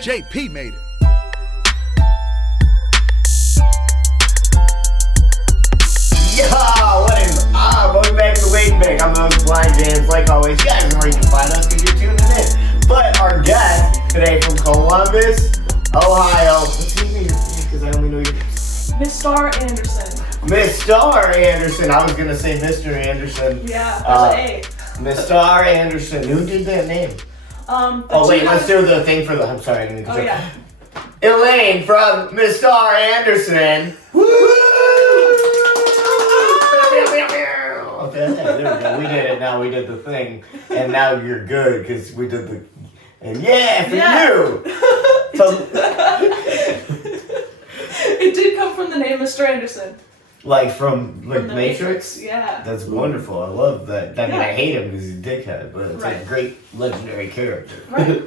JP made it. Yo, what is up? Welcome back to the Waiting Bank. I'm the host, Blind James. Like always, you guys know where you can find us because you're tuning in. But our guest today from Columbus, Ohio. What's his name? Because I only know your Mistar Anderson. Mistar Anderson. I was going to say Mr. Anderson. Yeah, there's an A. Mistar Anderson. Who did that name? Oh, wait, let's do the thing for the... I'm sorry. Oh, yeah. Elaine from Mistar Anderson. Woo! Okay, there we go. We did it. Now we did the thing, and now you're good because we did the. And yeah, for you. So, it did come from the name Mr. Anderson. like from From the Matrix. Yeah. That's wonderful. I love that. I mean, I hate him because he's a dickhead, but it's like a great legendary character. Right.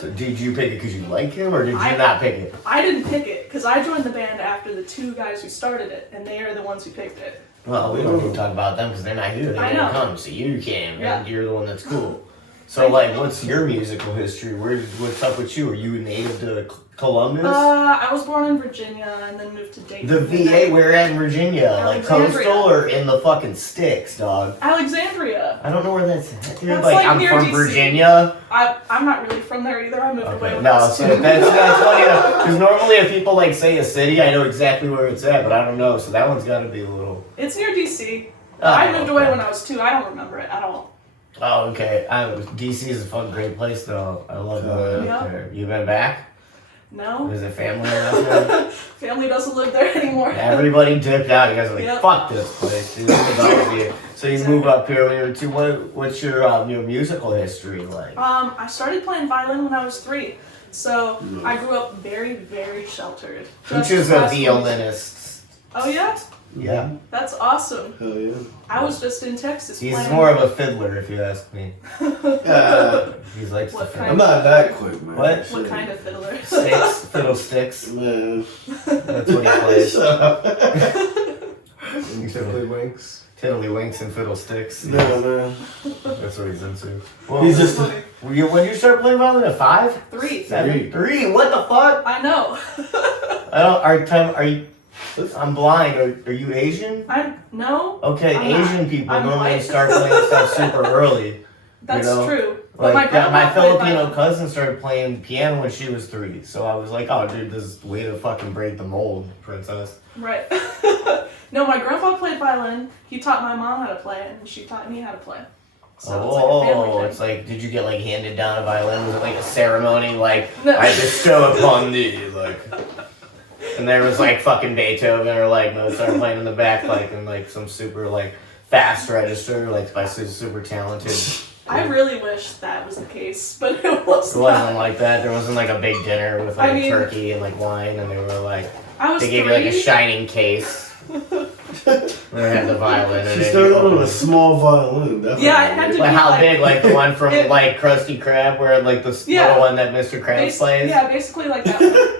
So did you pick it because you like him, or did you not pick it? I didn't pick it because I joined the band after the two guys who started it, and they are the ones who picked it. Well, we don't need to talk about them because they're not here. They I didn't know. come, so you can. Yeah. And you're the one that's cool. So, like, what's your musical history? What's up with you? Are you a native to Columbus? I was born in Virginia and then moved to Dayton. The VA, where at in Virginia? Like Alexandria. coastal or in the fucking sticks, dog? Alexandria. I don't know where that's at, dude. That's Like, like I'm near from DC. Virginia. I'm not really from there either. I moved away when I No, was so two. that's funny because normally if people like say a city, I know exactly where it's at, but I don't know. So that one's got to be a little. It's near DC. Oh, I moved away okay. when I was 2. I don't remember it at all. Oh, okay. DC is a fun, great place though. I love going Yeah. up there. You been back? No. Is it family around there? Family doesn't live there anymore. Everybody dipped out. You guys are like, Yep. fuck this place, dude. So you move up here when you were 2. What's your musical history like? I started playing violin when I was 3. So I grew up very, very sheltered. Which Just is a past- violinist. Oh yeah? Yeah. That's awesome. Hell yeah. I was just in Texas He's playing. more of a fiddler, if you ask me. He likes What to kind? I'm not that quick, man. What? What kind of fiddler? Sticks, fiddle sticks. Man. That's what he plays. Tiddly winks. Tiddlywinks and fiddle sticks. No, man. That's what he's into. Well, He's just. when you start playing violin at 5? 3. 7? 3? What the fuck? I know. Are you? I'm blind. Are you Asian? No. Okay, I'm not. Asian people I'm normally white. start playing stuff super early. That's you know? true. But Like my grandma my played Filipino violin. cousin started playing piano when she was 3, so I was like, "Oh, dude, this is way to fucking break the mold, princess." Right. No, my grandpa played violin. He taught my mom how to play it, and she taught me how to play. So it's like a family thing. It's like, did you get like handed down a violin? Was it like a ceremony? Like, No. I bestow upon thee, like. And there was like fucking Beethoven or like Mozart playing in the back, like in like some super like fast register, like by super talented. I really wish that was the case, but it was It not. wasn't like that. There wasn't like a big dinner with like I mean- turkey and like wine, and they were like I was they gave 3. you like a shining case. They had the violin. And She then started you on opened a it. small violin. Definitely. Yeah, it had to Like be how like, big? Like the one from It- like Krusty Krab, where like the Yeah. little one that Mr. Krabs plays. Yeah, basically like that one.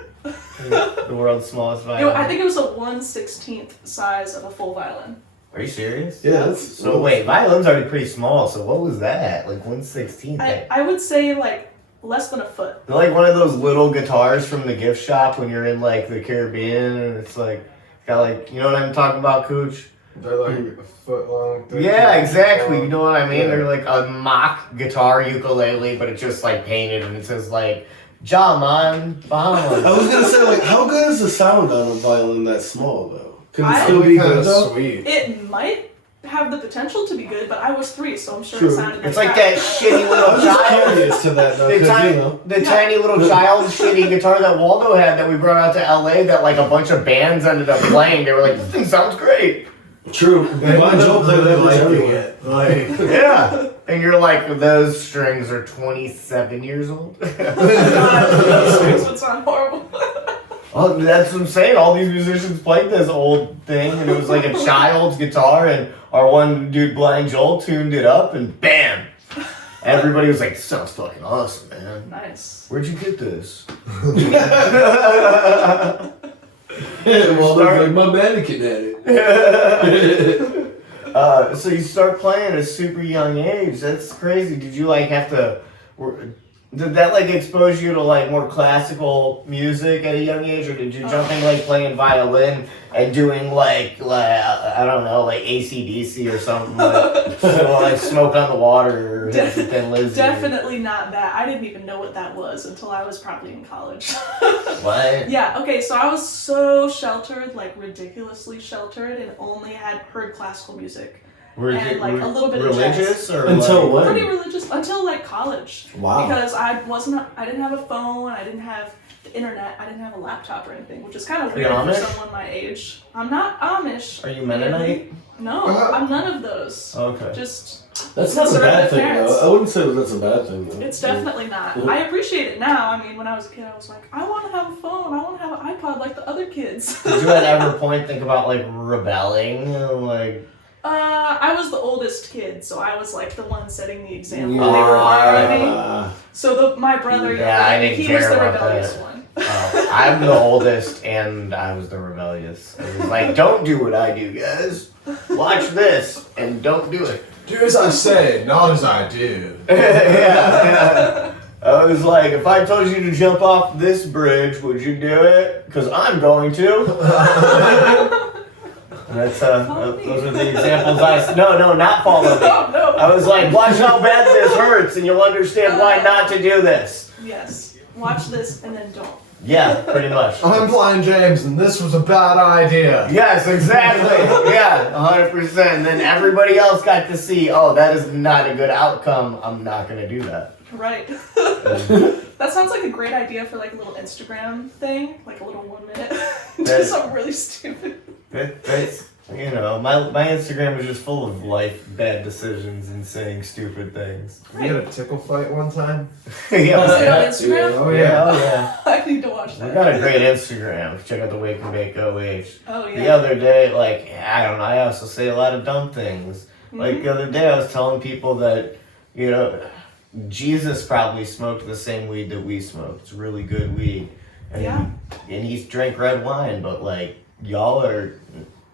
The world's smallest violin. I think it was a 1/16th size of a full violin. Are you serious? Yeah, that's. So wait, violin's already pretty small. So what was that? Like 1/16th? I would say like less than a foot. They're like one of those little guitars from the gift shop when you're in like the Caribbean, and it's like got like, you know what I'm talking about, Cooch? They're like a foot long. Yeah, exactly. You know what I mean? Yeah. They're like a mock guitar ukulele, but it's just like painted and it says like Jaman Bahamas. I was gonna say, like, how good is the sound on a violin that small, though? Could it I- still be Kinda good, though? sweet. It might have the potential to be good, but I was 3, so I'm sure True. it sounded It's like crap. that shitty I little was just child. curious to that, though, The, because, tiny, you know. the tiny little child shitty guitar that Waldo had that we brought out to LA that like a bunch of bands ended up playing. They were like, this thing sounds great. True. They Mine wind don't up play that much liking everywhere. it. Like, Yeah. And you're like, those strings are 27 years old? Those strings would sound horrible. Oh, that's what I'm saying. All these musicians played this old thing, and it was like a child's guitar, and our one dude, Blind Joel, tuned it up, and bam! Everybody was like, this sounds fucking awesome, man. Nice. Where'd you get this? well, like my mannequin had it. So you start playing at a super young age. That's crazy. Did you like have to Did that like expose you to like more classical music at a young age, or did you jump into like playing violin and doing like I don't know, like AC/DC or something, like Smoke on the Water or Thin Lizzy? Definitely not that. I didn't even know what that was until I was probably in college. What? Yeah. Okay. So I was so sheltered, like ridiculously sheltered, and only had heard classical music. And like a little bit religious of jazz. or until like, when? Pretty religious until like college. Wow. Because I didn't have a phone, I didn't have the internet, I didn't have a laptop or anything, which is kind of Are you weird for Amish? someone my age. I'm not Amish. Are you Mennonite? No, I'm none of those. Okay. Just That's not a bad conservative thing, parents. though. I wouldn't say that's a bad thing, though. It's definitely not. Yeah. I appreciate it now. I mean, when I was a kid, I was like, I want to have a phone. I want to have an iPod like the other kids. Did you at every point think about like rebelling, like? I was the oldest kid, so I was like the one setting the example. Yeah. They were higher than me. So my brother, Yeah, I didn't he care was the about rebellious that. one. I'm the oldest, and I was the rebellious. It was like, don't do what I do, guys. Watch this, and don't do it. Do as I say, not as I do. yeah. I was like, if I told you to jump off this bridge, would you do it? Because I'm going to. That's those are the examples No, not follow me. No. I was like, watch how bad this hurts, and you'll understand why not to do this. Yes. Watch this and then don't. Yeah, pretty much. I'm Blind James, and this was a bad idea. Yes, exactly. Yeah, 100%. And then everybody else got to see, oh, that is not a good outcome. I'm not going to do that. Right. That sounds like a great idea for like a little Instagram thing, like a little 1 minute. Do something really stupid. That's, you know, my Instagram is just full of life, bad decisions, and saying stupid things. We had a tickle fight one time. Yeah, Was it on yeah. Instagram? Oh, Yeah, oh yeah. I need to watch We that. got a great Instagram. Check out the Wake and Bake OH. Oh yeah. The other day, like, I don't know, I also say a lot of dumb things. Like, the other day I was telling people that, you know, Jesus probably smoked the same weed that we smoke. It's really good weed. And, Yeah. And he drank red wine, but, like, y'all are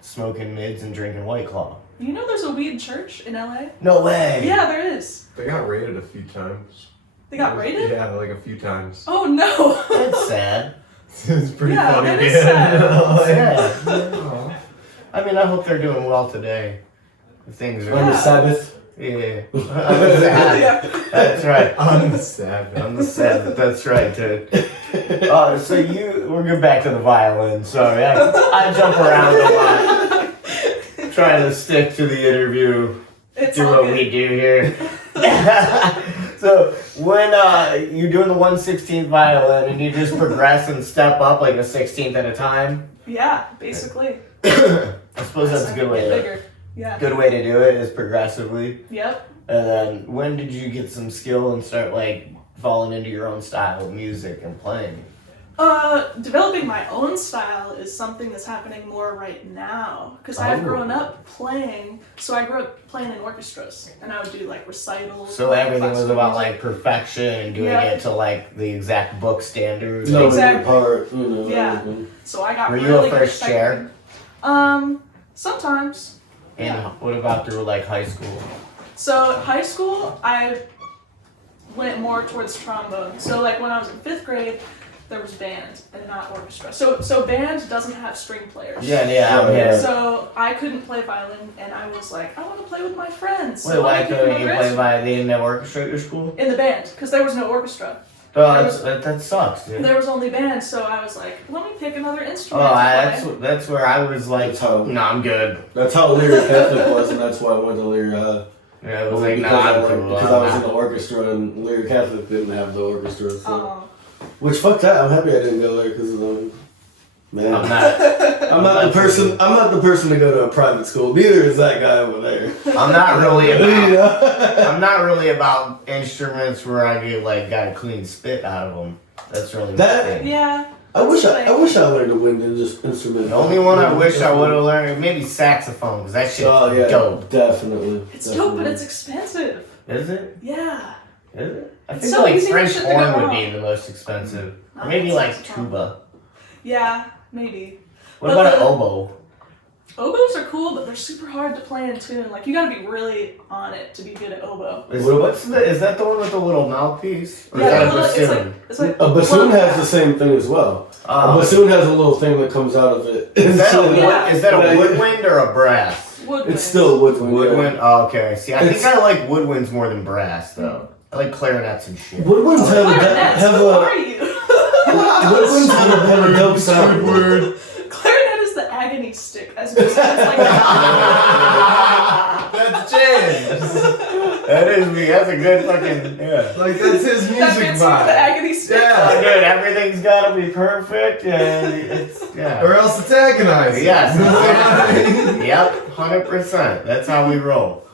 smoking mids and drinking White Claw. You know there's a weed church in LA? No way! Yeah, there is. They got raided a few times. They got raided? Yeah, like a few times. Oh no. That's sad. It's pretty Yeah, funny, that dude. is sad. Sad. Aw. I mean, I hope they're doing well today. Things are... On the Yeah. Sabbath. Yeah. Yeah. That's right. On the Sabbath. On the Sabbath, that's right, dude. So we're getting back to the violin. Sorry, I jump around a lot. Trying to stick to the interview, It's do all what good. we do here. So when you're doing the 1/16 violin and you just progress and step up like a 16th at a time, Yeah, basically. I suppose that's a good way Get to bigger. Yeah. good way to do it is progressively. Yep. And then when did you get some skill and start like falling into your own style of music and playing? Developing my own style is something that's happening more right now because I've Oh. grown up playing. So I grew up playing in orchestras, and I would do like recitals. So everything was classical about music. like perfection and doing Yeah. it to like the exact book standards. No, Exactly. part, you know. Yeah. everything. So I got Were you really a good first chair? technique. Sometimes. And Yeah. what about through like high school? So high school, I went more towards trombone. So like when I was in 5th grade, there was band and not orchestra. So band doesn't have string players. Yeah. So I couldn't play violin, and I was like, I want to play with my friends. Wait, So why I picked couldn't you another play instrument. by the Indian orchestra at your school? In the band, because there was no orchestra. Oh, that sucks, dude. There was only band, so I was like, let me pick another Oh, instrument. to play. that's where I was like, That's how- no, I'm good. That's how Lyric Catholic was, and that's why I went to Lyric. Yeah, it was like, because no, I I'm went- cool. because I'm I was in not. the orchestra, and Lyric Catholic didn't have the orchestra. So. Oh. Which fuck that. I'm happy I didn't go there because of them. Man, I'm not. I'm not the person. I'm not the person to go to a private school. Neither is that guy over there. I'm not really You about. know? I'm not really about instruments where I get like got a clean spit out of them. That's really That- my thing. Yeah. I wish I learned a wind instrument. The only one I wish I would have learned maybe saxophone because that shit's Oh yeah, dope. definitely. It's definitely. dope, but it's expensive. Is it? Yeah. Is it? I It's think so like easy for French shit to go horn would wrong. be the most expensive. Or Oh, maybe like saxophone. tuba. Yeah, maybe. What But about an the- oboe? Oboes are cool, but they're super hard to play in tune. Like, you gotta be really on it to be good at oboe. Is that the one with the little mouthpiece? Or is Yeah, that a the little, bassoon? it's like A bassoon well, has the same thing as well. A bassoon has a little thing that comes out of it. Is that a Yeah. woodwind or a brass? woodwind. It's still a woodwind. Woodwind? Oh, okay. See, I think I like woodwinds more than brass, though. I like clarinets and shit. Woodwinds have Clarinets, have who a are you? woodwinds have a dope sound. Clarinet is the agony stick, as opposed to just like That's James. That is me. That's a good fucking, yeah. Like, that's his that music fits with the vibe. agony stick. Yeah. Oh, dude, everything's gotta be perfect, and it's, yeah. Or else it's agonizing. Yes. Yep, 100%. That's how we roll.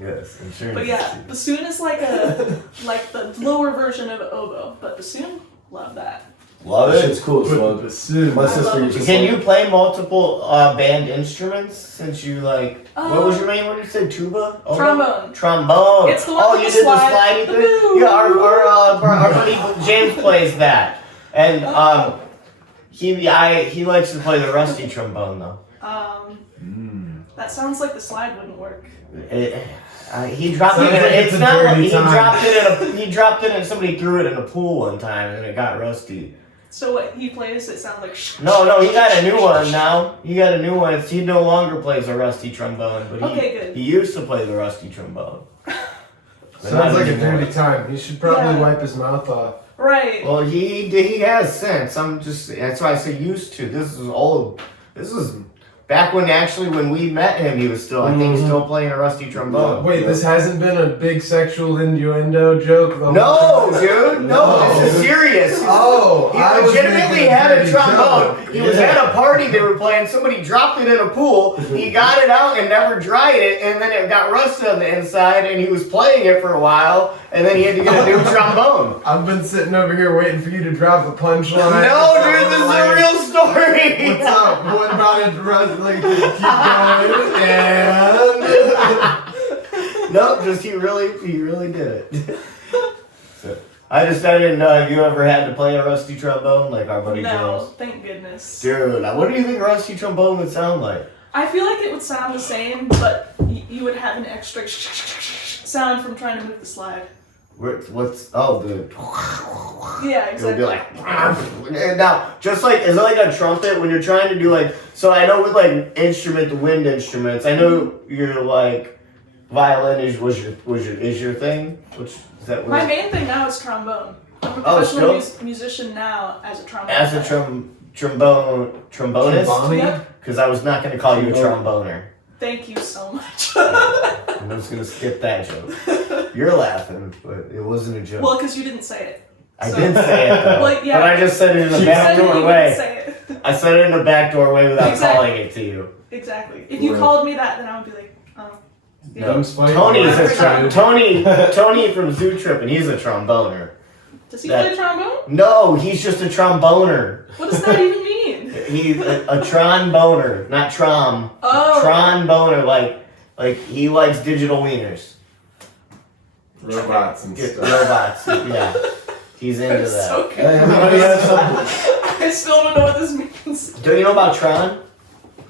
Yes, I'm sure. But yeah, bassoon is like the lower version of oboe, but bassoon, love that. Love That it. shit's cool as fuck. Bassoon. My I sister love used to Can play. you play multiple band instruments since you like? What was your main one? You said tuba. Oh, Trombone. Trombone. It's the one oh, with you the did slide. the slidey thing. Woo. Yeah, our buddy James plays that, and he likes to play the rusty trombone though. That sounds like the slide wouldn't work. He dropped Sounds it. like It's it's a not. dirty He time. dropped it. He dropped it, and somebody threw it in a pool one time, and it got rusty. So what he plays, it sounds like No, he got a new one now. He got a new one. He no longer plays a rusty trombone, but Okay, good. he used to play the rusty trombone. But Sounds not like a anymore. dirty time. He should probably Yeah. wipe his mouth off. Right. Well, he has since. That's why I say used to. This is old. This was back when we met him. He was still. I think he's still playing a rusty trombone. Wait, this hasn't been a big sexual innuendo joke? The No, whole time? dude. No, this is serious. Oh, He I was legitimately making had a dirty trombone. joke. He was at a party they were playing. Somebody dropped it in a pool. He got it out and never dried it, and then it got rusted on the inside. And he was playing it for a while, and then he had to get a new trombone. I've been sitting over here waiting for you to drop the punchline. No, dude, this is a real story. What's up? What about it? Like, keep going. And No, just he really did it. So, I didn't know if you ever had to play a rusty trombone like our buddy No, James. thank goodness. Dude, what do you think a rusty trombone would sound like? I feel like it would sound the same, but you would have an extra sound from trying to move the slide. Dude. Yeah, It would be exactly. like, and now, just like, is it like a trumpet when you're trying to do like, so I know with like wind instruments, I know you're like, violin is your thing? Which, is that what My main thing now is trombone. I'm a Oh, professional still? musician now as a trombone. as a trombonist? Trombone? Because I was not going to call you a tromboner. Thank you so much. I'm just going to skip that joke. You're laughing, but it wasn't a joke. Well, because you didn't say it. I so- did say it though. Well, yeah. But I just said it in the You back said it, you doorway. didn't say it. I said it in the back doorway without Exactly. calling it to you. Exactly. If you Right. called me that, then I would be like, oh. Yeah. Name's fighting. Tony's Whatever. Tony from Zoo Trip, and he's a tromboner. Does he That- play trombone? No, he's just a tromboner. What does that even mean? He's a tromboner, not trom. Oh. Tromboner, like he likes digital wieners. Robots and Get stuff. robots. Yeah, he's into That's that. so Hey, good. everybody has something. I still don't know what this means. Do you know about Tron?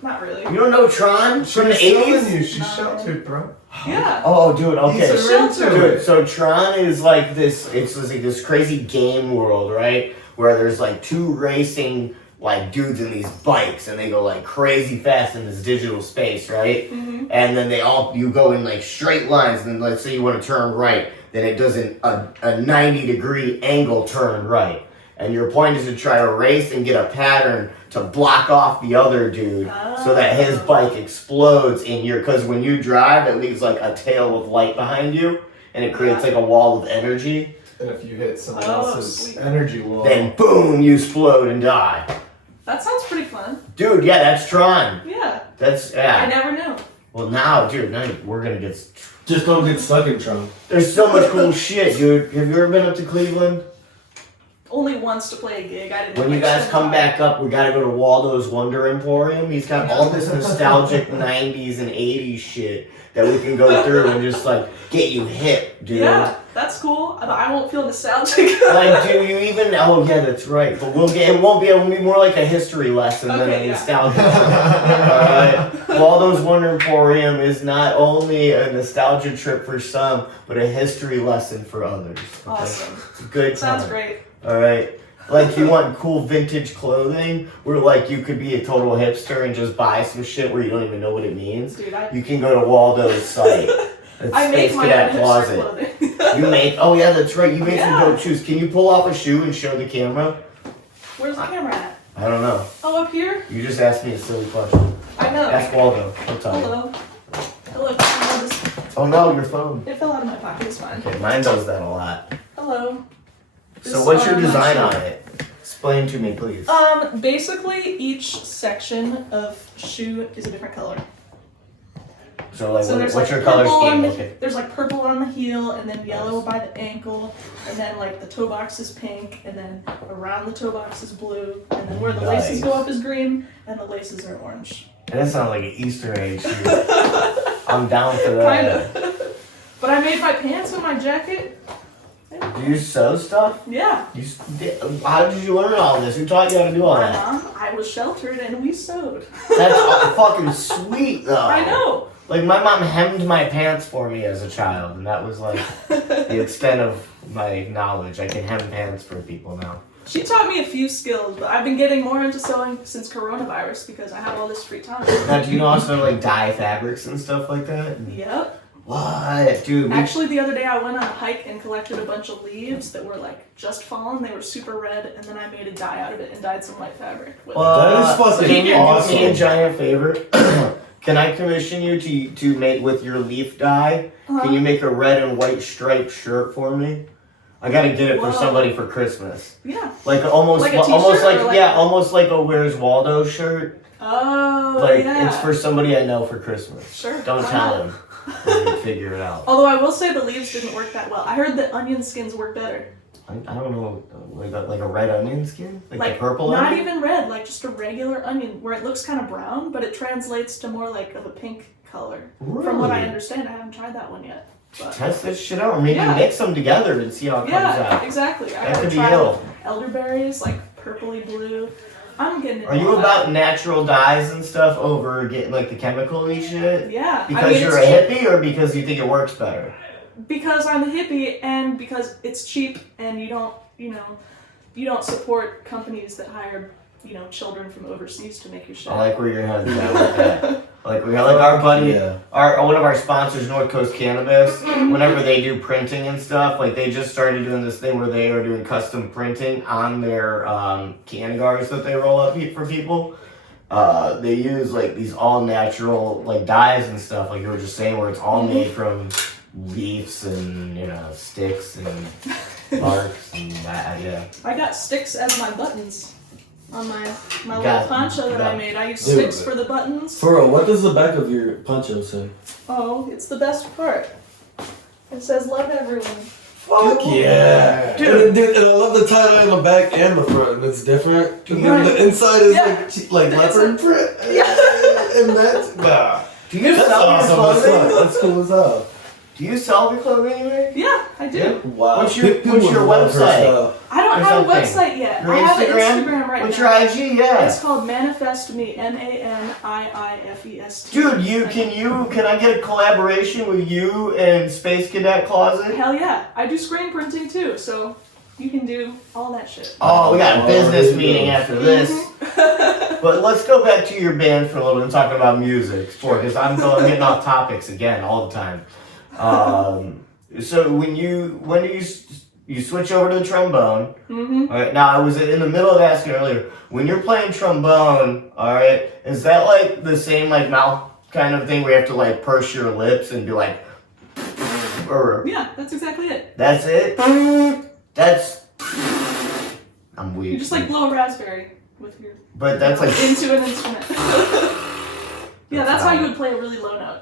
Not really. You don't know Tron from the She's selling 80s? you. She's sheltered, bro. Yeah. Oh, dude, okay. He's Shelter. into Dude, it. so Tron is like this. It's like this crazy game world, right? Where there's like two racing like dudes in these bikes, and they go like crazy fast in this digital space, right? Mm-hmm. And then you go in like straight lines, and let's say you want to turn right, then it does a 90-degree angle turn right. And your point is to try to race and get a pattern to block off the other dude so that his bike explodes in your, because when you drive, it leaves like a tail of light behind you, and it creates like a wall of energy. And if you hit someone Oh, else's sweet. energy wall, Then boom, you explode and die. That sounds pretty fun. Dude, yeah, that's Tron. Yeah. That's, I yeah. never knew. Well, now, dude, now we're gonna get, Just don't get stuck in Trump. there's so much cool shit, dude. Have you ever been up to Cleveland? Only once to play a gig. I didn't. When you guys come back up, we gotta go to Waldo's Wonder Emporium. He's got all this nostalgic 90s and 80s shit that we can go through and just like get you hip, dude. Yeah, that's cool. I won't feel nostalgic. Like, do you even? Oh, yeah, that's right. But it won't be. It will be more like a history lesson than a nostalgia. Alright. Waldorf's Wonder Emporium is not only a nostalgia trip for some, but a history lesson for others. Okay? Awesome. Good. Sounds time. great. Alright. Like, you want cool vintage clothing where, like, you could be a total hipster and just buy some shit where you don't even know what it means? Dude, You can go to Waldo's site. It's I make Space my Cadet own Closet. clothing. You make, oh yeah, that's right. You make some dope shoes. Can you pull off a shoe and show the camera? Where's the camera at? I don't know. Oh, up here? You just asked me a silly question. I know. Ask Waldo. He'll tell you. Hello. Hello. Hello. Oh no, your phone. It fell out of my pocket. It's fine. Okay, mine does that a lot. Hello. So what's your my design shoe. on it? Explain to me, please. Basically, each section of shoe is a different color. So like, So there's what's like your color purple on scheme? the, Okay. there's like purple on the heel, and then yellow by the ankle, and then like the toe box is pink, and then around the toe box is blue, and then where the laces go up is green, and the laces are orange. That sounds like an Easter egg shoe. I'm down for that. Kinda. But I made my pants and my jacket. Do you sew stuff? Yeah. How did you learn all this? Who taught you how to do all My that? mom, I was sheltered, and we sewed. That's fucking sweet though. I know. Like, my mom hemmed my pants for me as a child, and that was like the extent of my knowledge. I can hem pants for people now. She taught me a few skills, but I've been getting more into sewing since coronavirus because I have all this free time. Now, do you know also like dye fabrics and stuff like that? Yep. What? Dude, Actually, the other day I went on a hike and collected a bunch of leaves that were like just fallen. They were super red, and then I made a dye out of it and dyed some white fabric with it. That is fucking can you awesome. do me a giant favor? Can I commission you to make with your leaf dye? Can you make a red and white striped shirt for me? I gotta get it for somebody for Christmas. Yeah. Like almost Like a almost t-shirt like, or like yeah, almost like a Where's Waldo shirt. Oh, Like yeah. it's for somebody I know for Christmas. Sure. Don't why tell not? him. You can figure it out. Although I will say the leaves didn't work that well. I heard that onion skins work better. I don't know, like a red onion skin? Like the purple not onion? even red, like just a regular onion where it looks kind of brown, but it translates to more like of a pink color. Really? From what I understand, I haven't tried that one yet. But Test this shit out, or maybe Yeah. mix them together and see how it comes yeah, out. exactly. I That gotta could be try ill. elderberries, like purpley blue. I'm getting it. Are you about natural dyes and stuff over getting like the chemical-y shit? Yeah. Because you're a it's hippie or because you think it works better? cheap. Because I'm a hippie and because it's cheap and you don't support companies that hire, children from overseas to make your shit. I like where your head's at with that. Like our buddy, Yeah. one of our sponsors, North Coast Cannabis, whenever they do printing and stuff, like they just started doing this thing where they are doing custom printing on their can guards that they roll up for people. They use like these all natural like dyes and stuff, like you were just saying, where it's all made from leaves and sticks and barks and that. Yeah. I got sticks as my buttons on my Got- little poncho that I got- made. I use Dude. sticks for the buttons. For real, what does the back of your poncho say? Oh, it's the best part. It says love everyone. Fuck yeah. Dude, and I love the tie-dye on the back and the front. It's different. And then the inside is like leopard print. Yeah. And that's, nah. Do you That's sell awesome. your clothing? That's cool as hell. Do you sell your clothing anyway? Yeah, I do. Wow. What's your People love her website? stuff. I don't Or have a something. website yet. Your I have an Instagram? Instagram right What's now. your IG? Yeah. It's called Manifest Me, MANIIFEST. Dude, can I get a collaboration with you and Space Cadet Closet? Hell yeah. I do screen printing too, so you can do all that shit. Oh, we got a business Oh, meeting after this. But let's go back to your band for a little bit and talk about music, because I'm getting off topics again all the time. So when do you switch over to the trombone? Mm-hmm. All right. Now I was in the middle of asking earlier. When you're playing trombone, all right, is that like the same like mouth kind of thing where you have to like purse your lips and be like, or Yeah, that's exactly it. that's it? That's I'm weak. You just like blow a raspberry with your But that's like. into an instrument. Yeah, that's how you would play a really low note.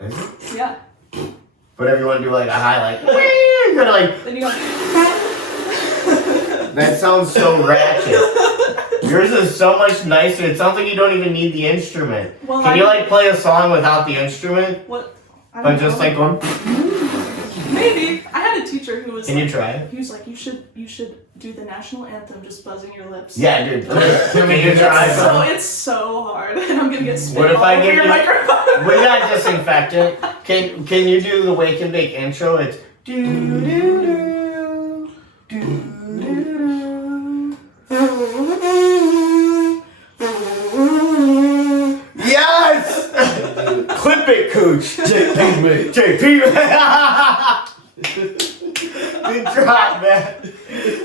Is it? Yeah. But if you want to do like a high, like, you gotta like. Then you go. That sounds so ratchet. Yours is so much nicer. It sounds like you don't even need the instrument. Well, Can you like play a song without the instrument? What? I But don't just know. like going. Maybe. I had a teacher who was Can you try it? he was like, you should do the national anthem just buzzing your lips. Yeah, dude. Can you try it? It's so hard, and I'm gonna get spit What if all I over give your you- microphone. We got disinfectant. Can you do the wake and bake intro? It's do do do do. Yes! Clip it, Cooch. JP. Good drop, man.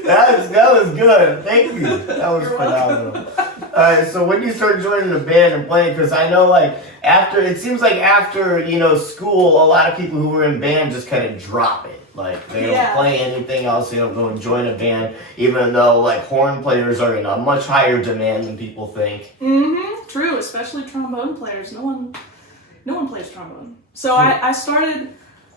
That was good. Thank you. That was phenomenal. Alright, so when you start joining a band and playing, because I know it seems like after, school, a lot of people who were in band just kind of drop it. Like, they don't play anything else, they don't go and join a band, even though, horn players are in a much higher demand than people think. Mm-hmm. True, especially trombone players. No one plays trombone. So I started,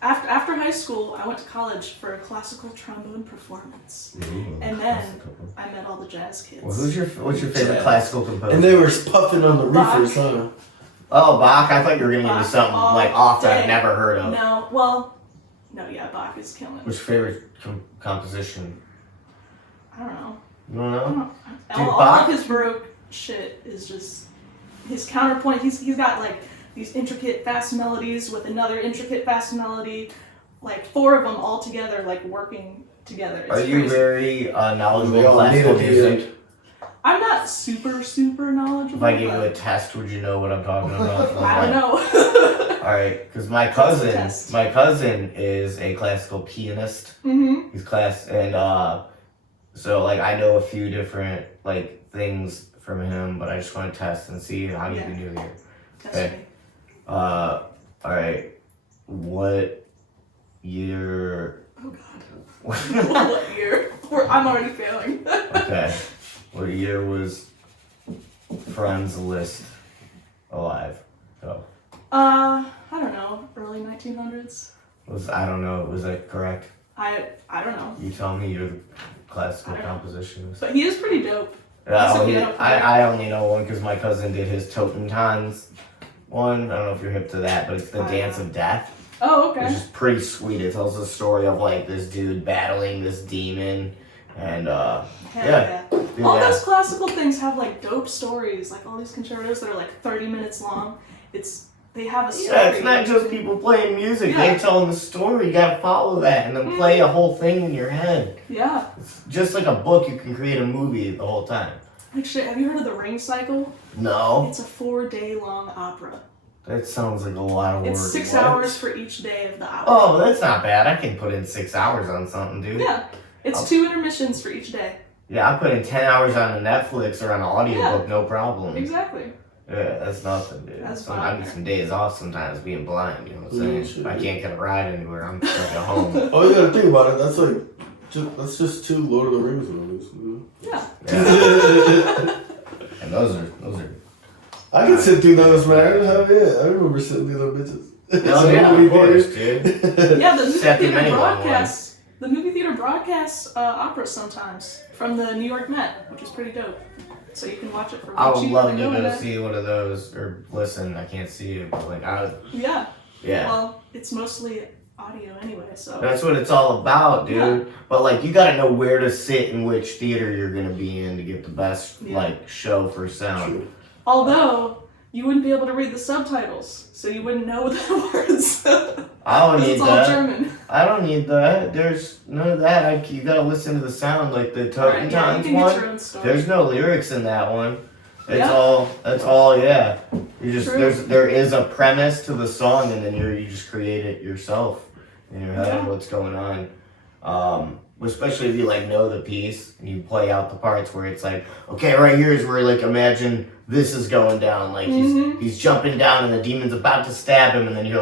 after high school, I went to college for a classical trombone performance. Ooh, and then I met all the jazz kids. Well, what's your favorite classical composer? And they were puffing on the Bach. reefers, huh? Oh, Bach. I thought you were going to give me Bach something all off that I've day. never heard of. No, Bach is killing. What's your favorite composition? I don't know. You don't know? All Bach- of his Baroque shit is just his counterpoint. He's got these intricate fast melodies with another intricate fast melody, 4 of them all together, working together. It's Are you crazy. very knowledgeable They in all classical need a music? I'm not super knowledgeable. If I gave you a but test, would you know what I'm talking about? I don't know. Alright, because my What's the test? cousin is a classical pianist. Mm-hmm. He's so I know a few different things from him, but I just want to test and see how you can do here. That's Okay. me. Alright. What year? Oh God. What year? I'm already failing. Okay. What year was Friends List alive? Go. I don't know. Early 1900s. I don't know. Was that correct? I don't know. You tell me you're the classical I don't know. compositionist. But he is pretty dope. I only know one because my cousin did his Totentons one. I don't know if you're hip to that, but it's the Dance of Death. Oh, Which okay. is pretty sweet. It tells the story of this dude battling this demon, and Hell yeah. Dude, All yeah. those classical things have dope stories. All these concertos that are 30 minutes long. They have a story. Yeah, it's not just people playing music. Yeah. They're telling the story. You gotta follow that and then play a whole thing in your head. Yeah. It's just like a book. You can create a movie the whole time. Shit, have you heard of the Ring Cycle? No, It's a 4-day long opera. that sounds like a lot of work. It's 6 What? hours for each day of the opera. Oh, that's not bad. I can put in 6 hours on something, dude. Yeah. It's 2 intermissions for each day. Yeah, I put in 10 hours on a Netflix or on an audiobook, no problem. Exactly. Yeah, that's nothing, dude. That's I fine. need some days off sometimes being blind, you know what I'm saying? shit. If I can't get a ride anywhere, I'm stuck at home. Oh, you gotta think about it. That's just 2 Lord of the Rings movies. Yeah. Yeah. And those are I can sit through those, man. Hell yeah. I remember sitting through those bitches. oh yeah, of course, dude. Yeah, the movie Sat through theater many long broadcasts. The movie theater broadcasts operas sometimes from the New York Met, which is pretty dope. So you can watch it for I cheap. would love to Go go in see one of those, or listen, I can't see it, but Yeah. yeah. Well, it's mostly audio anyway, so. That's what it's all about, dude. Yeah. But you gotta know where to sit in which theater you're gonna be in to get the best show for sound. Although you wouldn't be able to read the subtitles, so you wouldn't know the words. I don't need it's all that. German. I don't need that. There's none of that. You gotta listen to the sound, like the Right, yeah, you Totentons can get one. your own story. There's no lyrics in that one. It's Yeah. all. That's all. Yeah. You just True. there is a premise to the song, and then you just create it yourself in your head. Yeah. What's going on? Especially if you know the piece and you play out the parts where it's okay, right here is where imagine this is going down. He's jumping down and the demon's about to stab him, and then you're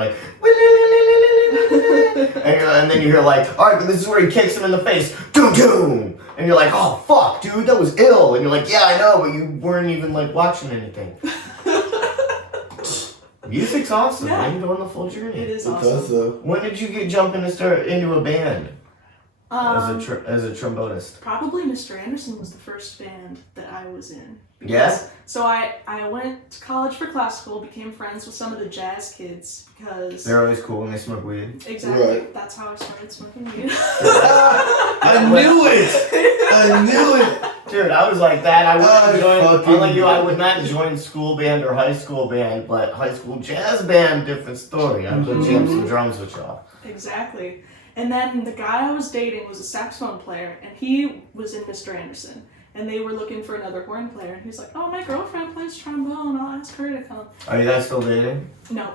and then you hear all right, this is where he kicks him in the face, doom doom, and you're oh fuck, dude, that was ill, and you're yeah, I know, but you weren't even watching anything. Music's awesome, Yeah. man. Going the full journey. It is It awesome. does, though. When did you get jumping to start into a band? As a trombonist. Probably Mistar Anderson was the first band that I was in. Yes. So I went to college for classical, became friends with some of the jazz kids because They're always cool when they smoke weed. exactly Right. that's how I started smoking weed. I knew it! I knew it! Dude, I was like that. I wouldn't join, fucking unlike you, I knew would it. not join school band or high school band, but high school jazz band, different story. I'm gonna jam some drums with y'all. Exactly. And then the guy I was dating was a saxophone player, and he was in Mistar Anderson. And they were looking for another horn player, and he's like, "Oh, my girlfriend plays trombone. I'll ask her to come." Are you guys still dating? No.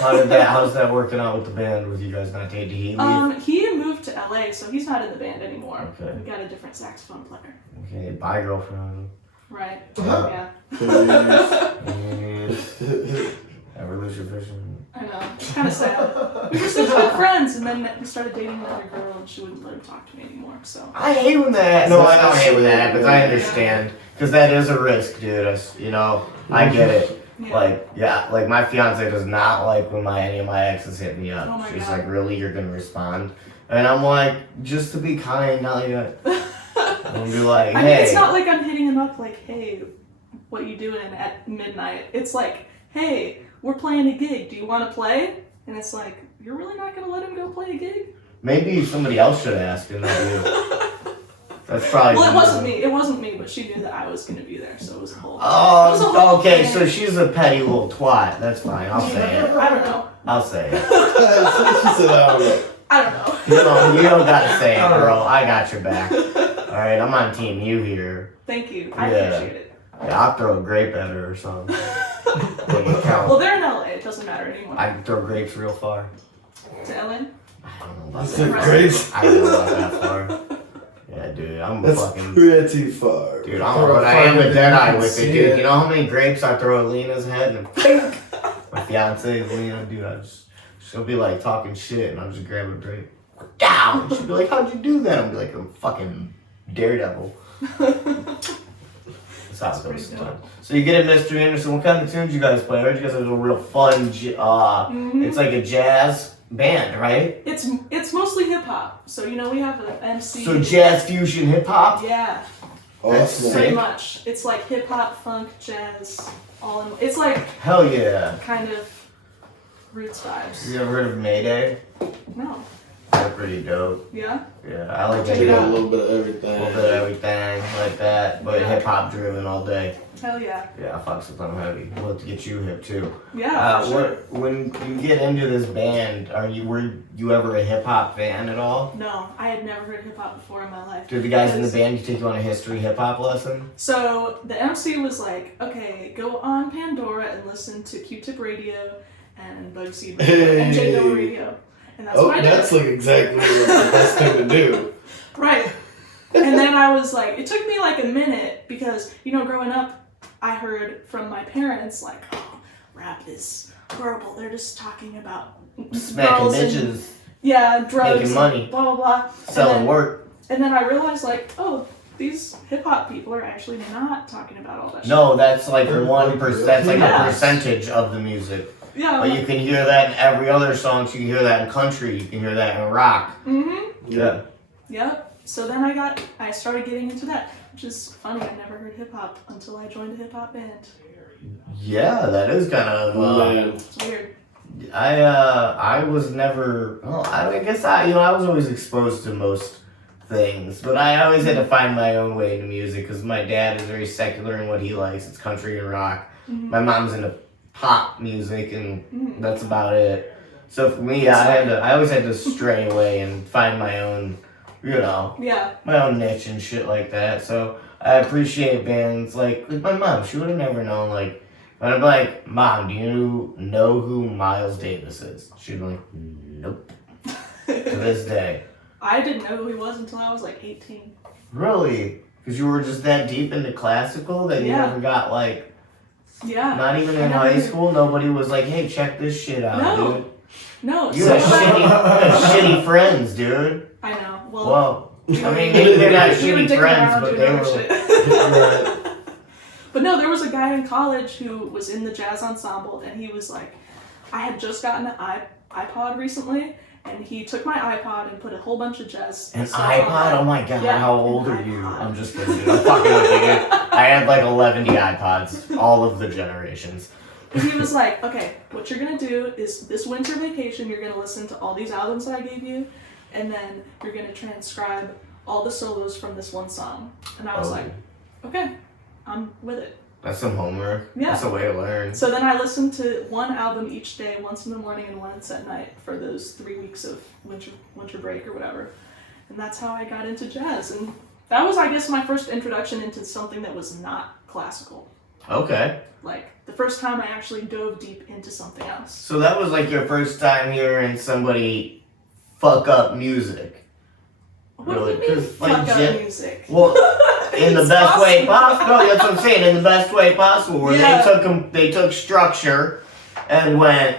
How's that working out with the band with you guys not dating? Did he leave? He moved to LA, so he's not in the band anymore. Okay. We got a different saxophone player. Okay, bye girlfriend. Right. Uh-huh. Yeah. Ever lose your vision? I know. It's kind of sad. We were such good friends, and then we started dating another girl, and she wouldn't let him talk to me anymore. So. I hate when that. No, I don't hate when that happens. I understand because that is a risk, dude. I get it. Yeah. Like my fiance does not like when any of my exes hit me up. Oh my She's God. like, "Really, you're gonna respond?" And I'm like, "Just to be kind, not yet." I'm gonna be like, I "Hey." mean, it's not like I'm hitting him up like, "Hey, what you doing at midnight?" It's like, "Hey, we're playing a gig. Do you want to play?" And it's like, "You're really not gonna let him go play a gig?" Maybe somebody else should ask and not you. That's probably. Well, it wasn't me. It wasn't me, but she knew that I was gonna be there, so it was a whole. Oh, it was a whole okay. thing. So she's a petty little twat. That's fine. I'll say it. I don't know. I'll say it. She said, I don't know. I don't know. You don't gotta say it, girl. I got your back. All right, I'm on team you here. Thank you. I Yeah. appreciate it. Yeah, I'll throw a grape at her or something. Well, they're in LA. It doesn't matter anymore. I can throw grapes real far. To Elaine? I don't know You about said that. grapes? I don't know about that far. Yeah, dude, I'm That's fucking. pretty far. Dude, but I am a dead eye with it, dude. You know how many grapes I throw at Lena's head and pink? My fiance is Lena, dude. She'll be like talking shit and I'll just grab a grape. Down! She'll be like, "How'd you do that?" I'll be like, "I'm fucking daredevil." That's how it goes sometimes. So you get it, Mr. Anderson. What kind of tunes you guys play? I heard you guys have a real fun, it's like a jazz band, right? It's mostly hip hop. So we have an MC. So jazz fusion hip hop? Yeah, Awesome. pretty much. It's like hip hop, funk, jazz, all in. It's like Hell yeah. kind of roots vibes. You ever heard of Mayday? No. They're pretty dope. Yeah. Yeah, I like Check We it Mayday. got out. a little bit of A everything. little bit of everything like that, but hip hop driven all day. Hell yeah. Yeah, I fucks with them heavy. We'll have to get you hip too. Yeah. For sure. When you get into this band, were you ever a hip hop fan at all? No, I had never heard hip hop before in my life. Did the guys in the Because- band take you on a history hip hop lesson? So the MC was like, "Okay, go on Pandora and listen to Q-Tip Radio and Bugsy Radio and J Dilla Radio." And that's Oh, what I did. that's like exactly what's the best thing to do. Right. And then I was like, it took me like a minute because, growing up, I heard from my parents like, "Oh, rap is horrible. They're just talking about Smacking girls and- bitches, yeah, drugs, making money, and blah blah blah." selling and then, work. And then I realized like, oh, these hip hop people are actually not talking about all that shit. No, that's like 1%. That's like a Yes. percentage of the music. Yeah. But you can hear that in every other song. So you can hear that in country. You can hear that in rock. Mhm. Yeah. Yep. So then I started getting into that, which is funny. I never heard hip hop until I joined a hip hop band. Yeah, that is kind of. Man. It's weird. I was never. Well, I guess I was always exposed to most things, but I always had to find my own way into music because my dad is very secular in what he likes. It's country and rock. Mhm. My mom's into pop music, and Mhm. that's about it. So for me, I always had to stray away and find my own, Yeah. my own niche and shit like that. So I appreciate bands like my mom. She would have never known like. But I'm like, "Mom, do you know who Miles Davis is?" She'd be like, "Nope." To this day. I didn't know who he was until I was like 18. Really? Because you were just that deep into classical that you Yeah. never got like, Yeah. not even I in never high did. school, nobody was like, "Hey, check this shit out, No. dude." No. You so have shitty friends, dude. I know. Well. Whoa. I mean, maybe they're not we were shitty dicking friends, around but doing they other were. shit. But no, there was a guy in college who was in the jazz ensemble, and he was like, I had just gotten an iPod recently, and he took my iPod and put a whole bunch of jazz. An stuff iPod? on Oh it. my god, Yeah, how old an are you? iPod. I'm just kidding, dude. I'm fucking with you, dude. I had like 11 iPods, all of the generations. And he was like, okay, what you're gonna do is this winter vacation, you're gonna listen to all these albums that I gave you, and then you're gonna transcribe all the solos from this one song. And I was like, okay, I'm with it. That's some homework. Yeah. That's a way to learn. So then I listened to one album each day, once in the morning and once at night for those 3 weeks of winter break or whatever. And that's how I got into jazz. And that was, I guess, my first introduction into something that was not classical. Okay. Like, the first time I actually dove deep into something else. So that was like your first time hearing somebody fuck up music. What Really? do you mean, 'Cause, fuck like, up Jen- music? Well, in the It's best way possible. possible. No, that's what I'm saying. In the best way possible, where Yeah. they took structure and went.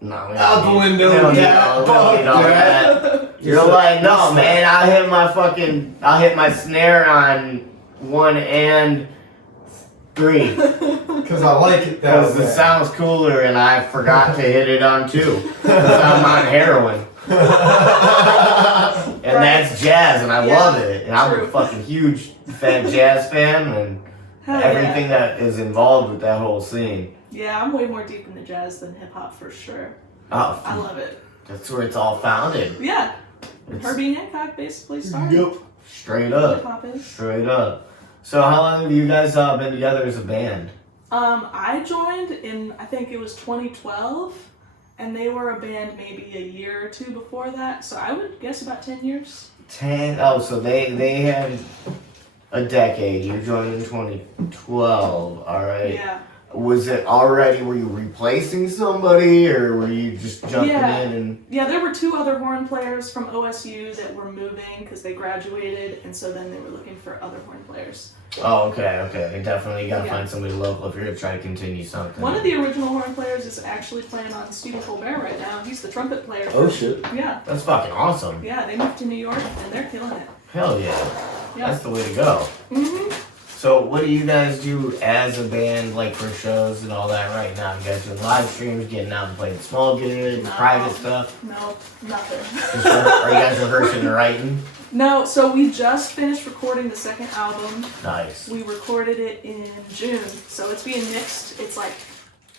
No, we Out don't the need- window, we don't need yeah, all- we don't need all fuck that. You're like, no, man. I'll hit my snare on 1 and 3 Because I like it that because way. it sounds cooler, and I forgot to hit it on 2 because I'm on heroin. And Right. that's jazz, and I Yeah, love it. And I'm true. a fucking huge fan jazz fan, and Hell everything that is involved with that whole scene. Yeah, I'm way more deep into jazz than hip hop for sure. I Oh, love it. that's where it's all founded. Yeah, It's Herbie Hancock basically started. Yep. straight Hip up, hop is. straight up. So how long have you guys been together as a band? I joined in, I think it was 2012, and they were a band maybe a year or two before that, so I would guess about 10 years. 10. Oh, so they had a decade. You joined in 2012. All right. Yeah. Was it already? Were you replacing somebody, or were you just jumping Yeah. in and? Yeah, there were 2 other horn players from OSU that were moving because they graduated, and so then they were looking for other horn players. Oh, okay. You definitely gotta Yeah. find somebody local if you're gonna try to continue something. One of the original horn players is actually playing on Stephen Colbert right now. He's the trumpet player. Oh shit. Yeah, That's fucking awesome. yeah, they moved to New York, and they're killing it. Hell yeah. Yeah. That's the way to go. Mm-hmm. So what do you guys do as a band, like for shows and all that right now? You guys doing live streams, getting out and playing small gigs, No. private stuff? No, nothing. Are you guys rehearsing and writing? No, so we just finished recording the second album. Nice. We recorded it in June, so it's being mixed. It's like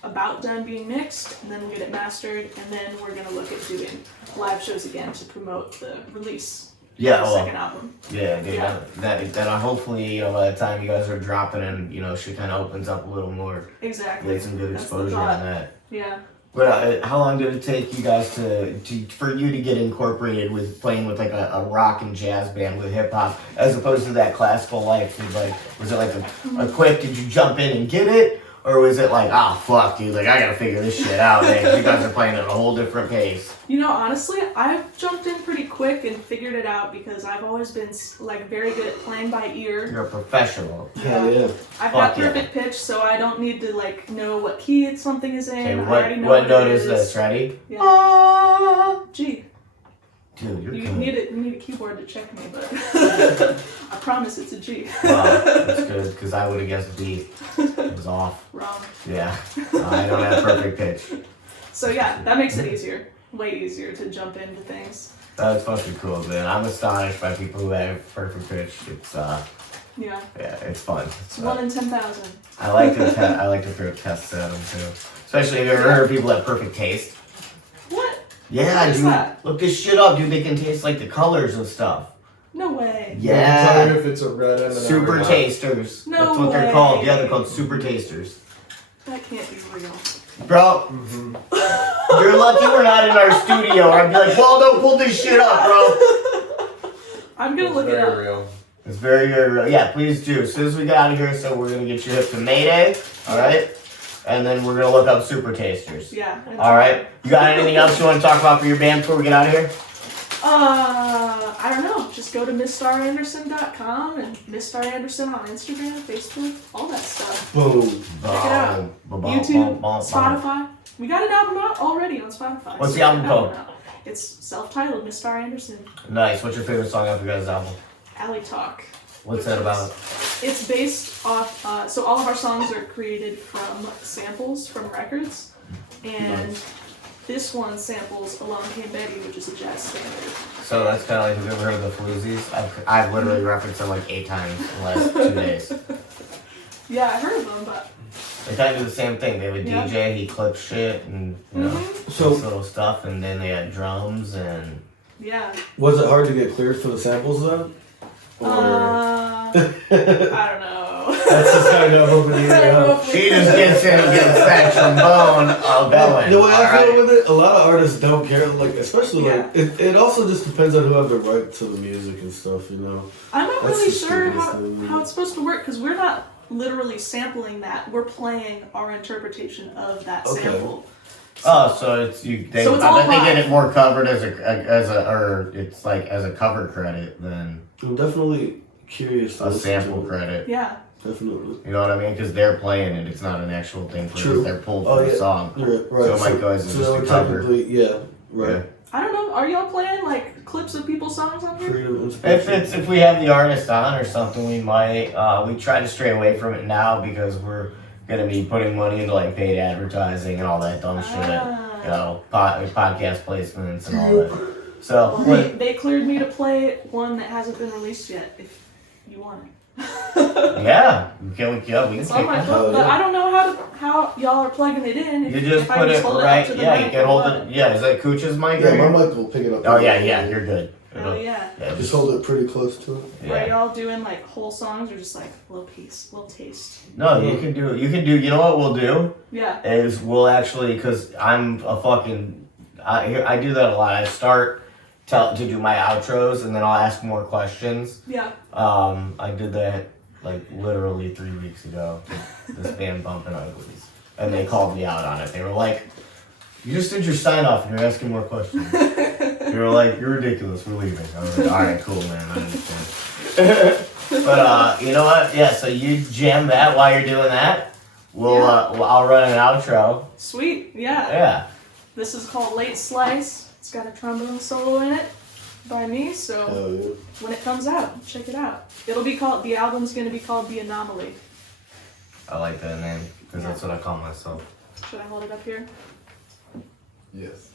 about done being mixed, and then we'll get it mastered, and then we're gonna look at doing live shows again to promote the release Yeah, of the well, second album. yeah, dude, Yeah. that hopefully, by the time you guys are dropping in, shit kind of opens up a little more. Exactly. Get some good That's the exposure thought. on that. Yeah. But how long did it take you guys for you to get incorporated with playing with like a rock and jazz band with hip hop as opposed to that classical life? Was it like a quick? Did you jump in and get it, or was it like, fuck, dude, like I gotta figure this shit out, man? You guys are playing at a whole different pace. Honestly, I've jumped in pretty quick and figured it out because I've always been like very good at playing by ear. You're a professional. Hell yeah. I've Fuck got yeah. perfect pitch, so I don't need to like know what key something is in. Okay, I already know what note it is this? Ready? Yeah. G. Dude, you're You good. need a keyboard to check me, but I promise it's a G. Wow, that's good because I would have guessed B. It was off. Wrong. Yeah, I don't have perfect pitch. So yeah, that makes it easier. Way easier to jump into things. That's fucking cool, man. I'm astonished by people who have perfect pitch. It's Yeah. yeah, it's fun. It's 1 in 10,000. I like to throw tests at them too. Especially if you ever heard people have perfect taste. What? Yeah, What is dude. that? Look this shit up, dude. They can taste like the colors and stuff. No way. Tell Yeah. you if it's a red M&M Super or not. tasters. No That's what they're way. called. Yeah, they're called super tasters. That can't be real. Bro, Mm-hmm. you're lucky we're not in our studio. I'd be like, well, don't pull this shit up, bro. I'm gonna It's look it very up. real. It's very, very real. Yeah, please do. As soon as we get out of here, so we're gonna get you hip to Mayday, alright? And then we're gonna look up super tasters. Yeah. Alright? You got anything else you wanna talk about for your band before we get out of here? I don't know. Just go to Mistaranderson.com and Mistar Anderson on Instagram, Facebook, all that stuff. Boom. Check it out. YouTube, Spotify. We got an album out already on Spotify. What's So the album we got an called? out. It's self-titled, Mistar Anderson. Nice. What's your favorite song off your guys' album? Alley Talk. What's that about? It's based off, so all of our songs are created from samples from records, and this one samples Along Came Betty, which is a jazz standard. So that's kind of like, have you ever heard of the Floozies? I've literally referenced them like 8 times in the last 2 days. Yeah, I heard of them, but They kind of do the same thing. They have a Yeah. DJ, he clips shit and, you know, So- this little stuff, and then they had drums and... yeah. Was it hard to get cleared for the samples then? I don't know. That's just kind of open I don't know if She just gets in and gets that trombone going. The way I feel alright? with it, a lot of artists don't care. Like, especially like it also just depends on who have the right to the music and stuff. You know. I'm not That's really the sure stupidest thing. how it's supposed to work because we're not literally sampling that. We're playing our interpretation of that Okay. sample. Oh, so it's you. They, So it's I all bet they get live. it more covered as or it's like as a cover credit than I'm definitely curious. To a listen sample to it. credit. Yeah. Definitely. You know what I mean? Because they're playing it. It's not an actual thing for True. it. They're pulled Oh, from yeah. the song. Right. So it might go as so just a then cover. technically, yeah. Right. Yeah. I don't know. Are y'all playing like clips of people's songs on here? Freedom, inspiration. If we have the artist on or something, we might. We try to stray away from it now because we're gonna be putting money into like paid advertising and all that dumb shit. You know, podcast placements and all that. So Well, they cleared me to play one that hasn't been released yet. If you want it. yeah, we can It's on take my that. phone, but I don't know how y'all are plugging it in. You just if I put it hold right. up to the Yeah, mic you can or hold what. it. Yeah, is that Cooch's mic? Yeah, right my here? mic will pick it up. Oh yeah, you're good. Oh yeah. Yeah, Just hold it pretty close to it. Are yeah. y'all doing like whole songs or just like a little piece, little taste? No, you can do. You can do. You know what we'll do Yeah. is we'll actually because I'm a fucking. I do that a lot. I start to do my outros and then I'll ask more questions. Yeah. I did that like literally 3 weeks ago. This band Bumpin' Uglies, and they called me out on it. They were like, "You just did your sign off and you're asking more questions." They were like, "You're ridiculous. We're leaving." I was like, "All right, cool, man. I understand." But you know what? Yeah. So you jam that while you're doing that. I'll run an outro. Sweet. Yeah. Yeah. This is called Late Slice. It's got a trombone solo in it by me. So Oh yeah. when it comes out, check it out. It'll be called. The album's gonna be called The Anomaly. I like that name because that's what I call myself. Should I hold it up here? Yes.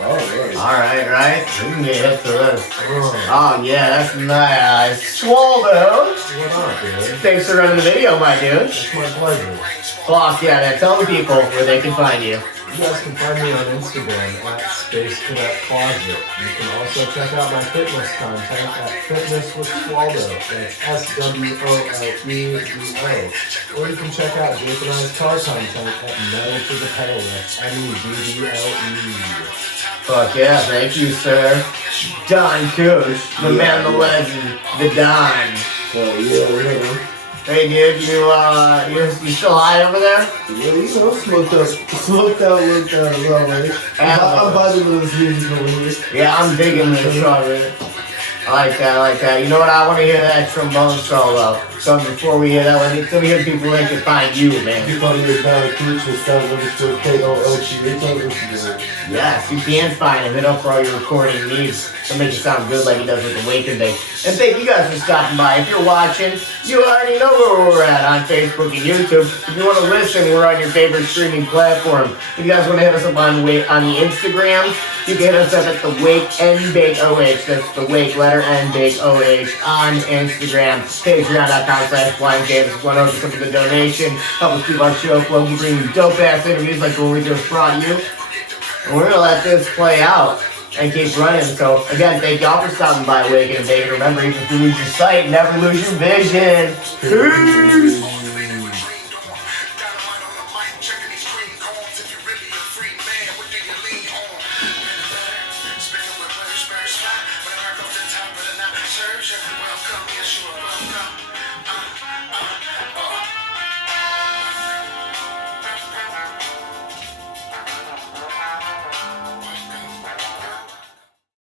All right. We can get hit to this. Oh yeah, that's nice. Swaldo. What up, dude? Thanks for running the video, my dude. It's my pleasure. Fuck yeah, now tell the people where they can find you. You guys can find me on Instagram at Space Cadet Closet. You can also check out my fitness content at Fitness with Swaldo. That's SWOLEDO. Or you can check out Jake and I's car content at Metal to the Pedal. That's MEDDLE. Fuck yeah, thank you, sir. Don Kush, the man, the legend, the Don. Oh yeah, whatever. Hey dude, you still high over there? Yeah, you know, smoked out with as always. I'm vibing with this music over here. Yeah, I'm digging this already. I like that. You know what? I want to hear that trombone solo. So before we hear that, let me hear people where they can find you, man. You probably get down to Cooch with _KOLCH. Yes, you can find him. Hit up for all your recording needs to make it sound good like he does with the Wake and Bake. And thank you guys for stopping by. If you're watching, you already know where we're at on Facebook and YouTube. If you want to listen, we're on your favorite streaming platform. If you guys want to hit us up on the Instagram, you can hit us up at the Wake and Bake OH. That's the Wake letter and Bake OH on Instagram. Patreon.com/BlindCannabis. If you want to open some of the donation, help us keep our show flowing, bring you dope ass interviews like the one we just brought you. And we're gonna let this play out and keep running. So again, thank y'all for stopping by Wake and Bake. Remember, even if you lose your sight, never lose your vision. Peace.